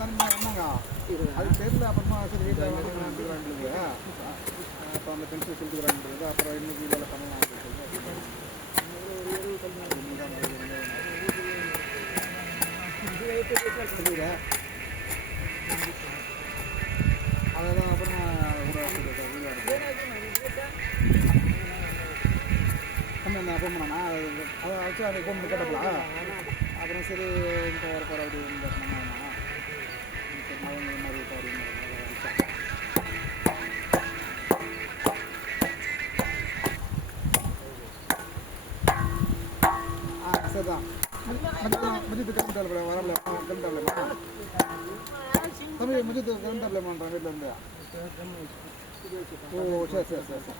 தனியாக என்னங்க அது தெரியல. அப்புறமா சரி வீட்டில் வந்துக்கிறாங்க. அப்போ அந்த பென்சில் செலுத்துக்கிறான்றது அப்புறம் இன்னைக்கு இதில் பண்ணலாம் அப்படின்னு அதெல்லாம் அப்புறமா என்ன ஃபோன் பண்ணானா அதை வச்சு அதை ஃபோன் பண்ணி கேட்டப்பலாம். அப்புறம் சரி இங்கே வர போகிற அப்படின்னு மாதிரி சரிதான் முஜித்து கிளம்பிட்டாப்ல வரல கிளம்பிட்டாப்லமா தம்பி முஜித்து கிளம்பிட்டாப்லமான்றான் வீட்டில் இருந்து. ஓ சரி சரி சரி சரி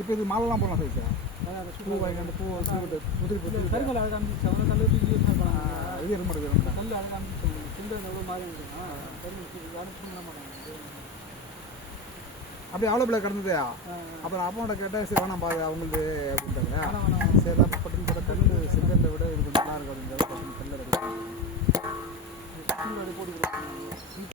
இப்போ இது மாலைலாம் போடலாம் சார் சார் பூ வாங்கி அந்த பூ உதிரி கருங்கல் அழகாக அமைச்சு கல் இது இருக்க மாட்டேங்குது கல் அழகாக அமைச்சு சிந்த எவ்வளோ மாறி இருக்குன்னா யாரும் பண்ண மாட்டாங்க. அப்படி அவ்வளோ பிள்ளை கிடந்தது. அப்புறம் அப்பாவோட கேட்டால் சரி வேணாம் பாது அவங்களுக்கு அப்படின்ட்டாங்க. சரி தான் பட்டுன்னு போட்ட கல் சிந்தலை விட இது கொஞ்சம் நல்லா இருக்கும் அப்படின்றது பட்டுன்னு கல் போட்டுக்கிறோம்.